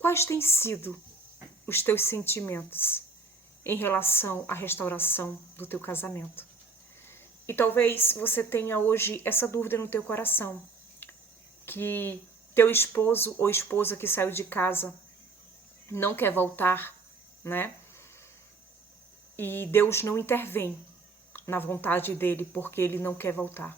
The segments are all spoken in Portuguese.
quais têm sido os teus sentimentos em relação à restauração do teu casamento? E talvez você tenha hoje essa dúvida no teu coração, que teu esposo ou esposa que saiu de casa não quer voltar, né? E Deus não intervém na vontade dele porque ele não quer voltar.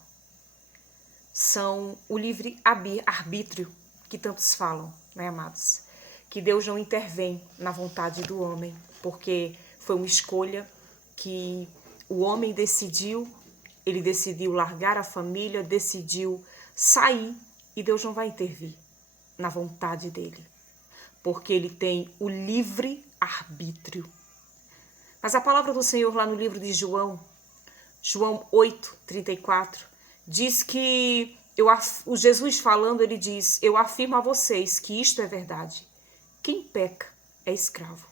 São o livre arbítrio que tantos falam, né, amados? Que Deus não intervém na vontade do homem, porque foi uma escolha que o homem decidiu, ele decidiu largar a família, decidiu sair, e Deus não vai intervir na vontade dele, porque ele tem o livre arbítrio. Mas a palavra do Senhor lá no livro de João 8:34, diz que, o Jesus falando, ele diz: eu afirmo a vocês que isto é verdade. Quem peca é escravo.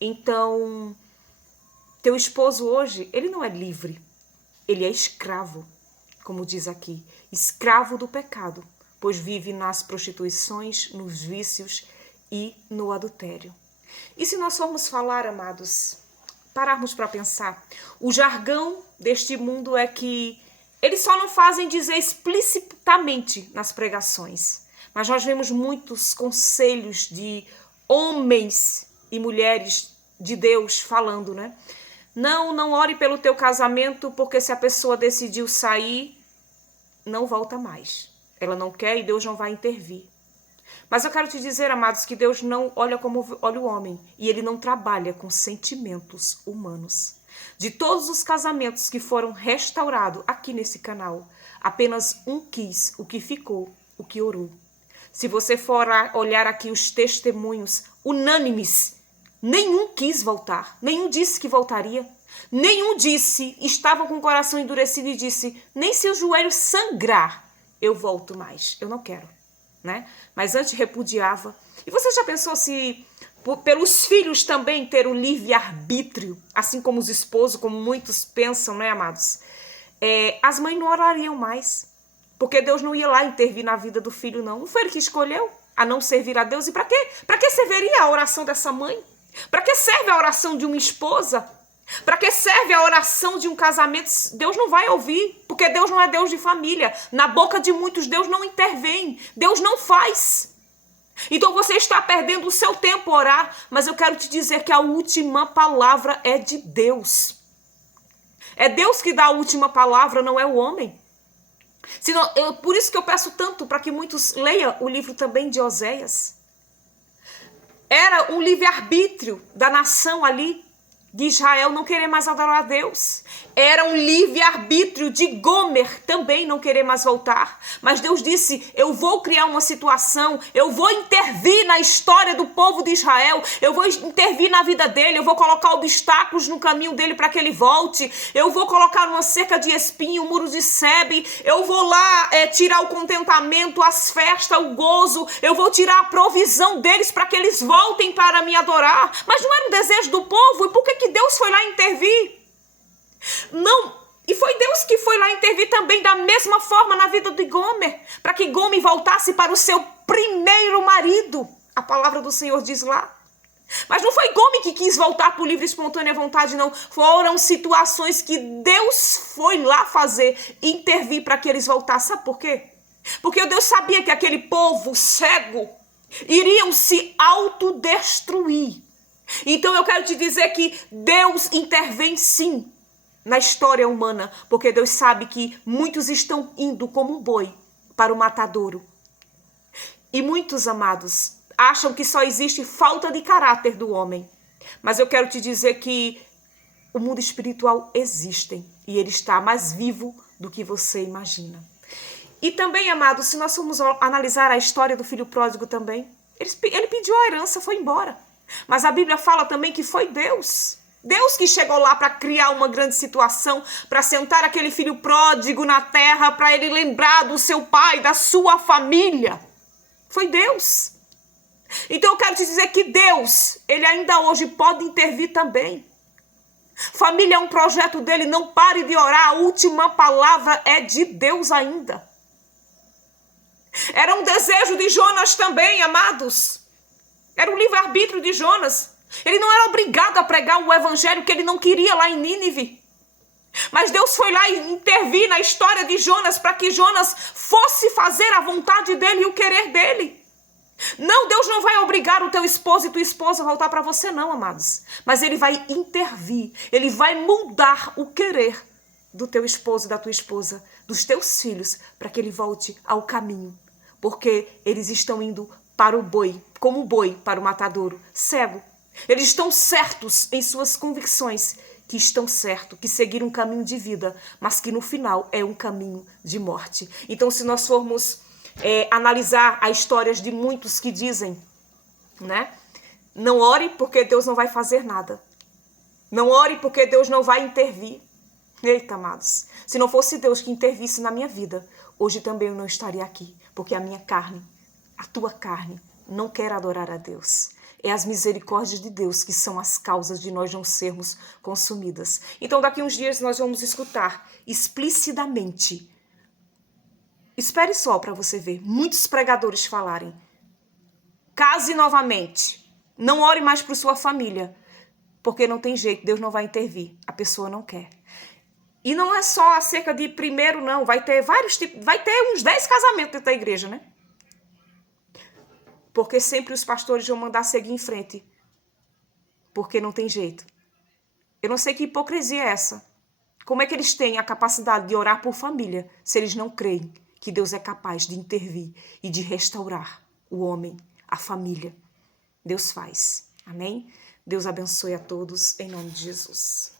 Então, teu esposo hoje, ele não é livre, ele é escravo, como diz aqui, escravo do pecado, pois vive nas prostituições, nos vícios e no adultério. E se nós formos falar, amados, pararmos para pensar, o jargão deste mundo é que eles só não fazem dizer explicitamente nas pregações, mas nós vemos muitos conselhos de homens e mulheres de Deus falando, né? Não ore pelo teu casamento, porque se a pessoa decidiu sair, não volta mais. Ela não quer e Deus não vai intervir. Mas eu quero te dizer, amados, que Deus não olha como olha o homem, e ele não trabalha com sentimentos humanos. De todos os casamentos que foram restaurados aqui nesse canal, apenas um quis o que ficou, o que orou. Se você for olhar aqui os testemunhos unânimes, nenhum quis voltar, nenhum disse que voltaria, nenhum disse, estava com o coração endurecido e disse, nem se o joelho sangrar, eu volto mais, eu não quero. Né? Mas antes repudiava. E você já pensou se pelos filhos também ter o livre-arbítrio, assim como os esposos, como muitos pensam, né, amados? As mães não orariam mais, porque Deus não ia lá intervir na vida do filho, não. Não foi ele que escolheu a não servir a Deus. E para quê? Para que serviria a oração dessa mãe? Para que serve a oração de uma esposa? Para que serve a oração de um casamento? Deus não vai ouvir, porque Deus não é Deus de família. Na boca de muitos, Deus não intervém. Deus não faz. Então você está perdendo o seu tempo a orar, mas eu quero te dizer que a última palavra é de Deus. É Deus que dá a última palavra, não é o homem. Por isso que eu peço tanto para que muitos leiam o livro também de Oséias. Era um livre-arbítrio da nação ali, de Israel, não querer mais adorar a Deus. Era um livre-arbítrio de Gomer também não querer mais voltar. Mas Deus disse, eu vou criar uma situação, eu vou intervir na história do povo de Israel, eu vou intervir na vida dele, eu vou colocar obstáculos no caminho dele para que ele volte, eu vou colocar uma cerca de espinho, um muro de sebe, eu vou lá tirar o contentamento, as festas, o gozo, eu vou tirar a provisão deles para que eles voltem para me adorar. Mas não era um desejo do povo, e por que Deus foi lá intervir? Não, e foi Deus que foi lá intervir também da mesma forma na vida de Gomer, para que Gomer voltasse para o seu primeiro marido. A palavra do Senhor diz lá. Mas não foi Gomer que quis voltar por livre e espontânea vontade, não. Foram situações que Deus foi lá fazer, intervir para que eles voltassem. Sabe por quê? Porque Deus sabia que aquele povo cego iriam se autodestruir. Então eu quero te dizer que Deus intervém sim na história humana, porque Deus sabe que muitos estão indo como um boi para o matadouro. E muitos, amados, acham que só existe falta de caráter do homem. Mas eu quero te dizer que o mundo espiritual existe e ele está mais vivo do que você imagina. E também, amados, se nós formos analisar a história do filho pródigo também, ele pediu a herança, foi embora. Mas a Bíblia fala também que foi Deus que chegou lá para criar uma grande situação, para sentar aquele filho pródigo na terra, para ele lembrar do seu pai, da sua família. Foi Deus. Então eu quero te dizer que Deus, ele ainda hoje pode intervir também. Família é um projeto dele, não pare de orar, a última palavra é de Deus ainda. Era um desejo de Jonas também, amados. Era o livre-arbítrio de Jonas. Ele não era obrigado a pregar o evangelho que ele não queria lá em Nínive. Mas Deus foi lá e intervir na história de Jonas para que Jonas fosse fazer a vontade dele e o querer dele. Não, Deus não vai obrigar o teu esposo e tua esposa a voltar para você não, amados. Mas ele vai intervir, ele vai mudar o querer do teu esposo e da tua esposa, dos teus filhos, para que ele volte ao caminho. Porque eles estão indo para o boi, como o boi para o matadouro, cego. Eles estão certos em suas convicções, que estão certos, que seguiram um caminho de vida, mas que no final é um caminho de morte. Então, se nós formos analisar as histórias de muitos que dizem, né? Não ore porque Deus não vai fazer nada. Não ore porque Deus não vai intervir. Eita, amados, se não fosse Deus que intervisse na minha vida, hoje também eu não estaria aqui, porque a minha carne, a tua carne, não quer adorar a Deus. É as misericórdias de Deus que são as causas de nós não sermos consumidas. Então, daqui uns dias nós vamos escutar explicitamente. Espere só para você ver muitos pregadores falarem. Case novamente. Não ore mais por sua família. Porque não tem jeito, Deus não vai intervir. A pessoa não quer. E não é só acerca de primeiro, não. Vai ter vários tipos. Vai ter uns 10 casamentos dentro da igreja, né? Porque sempre os pastores vão mandar seguir em frente. Porque não tem jeito. Eu não sei que hipocrisia é essa. Como é que eles têm a capacidade de orar por família se eles não creem que Deus é capaz de intervir e de restaurar o homem, a família? Deus faz. Amém? Deus abençoe a todos em nome de Jesus.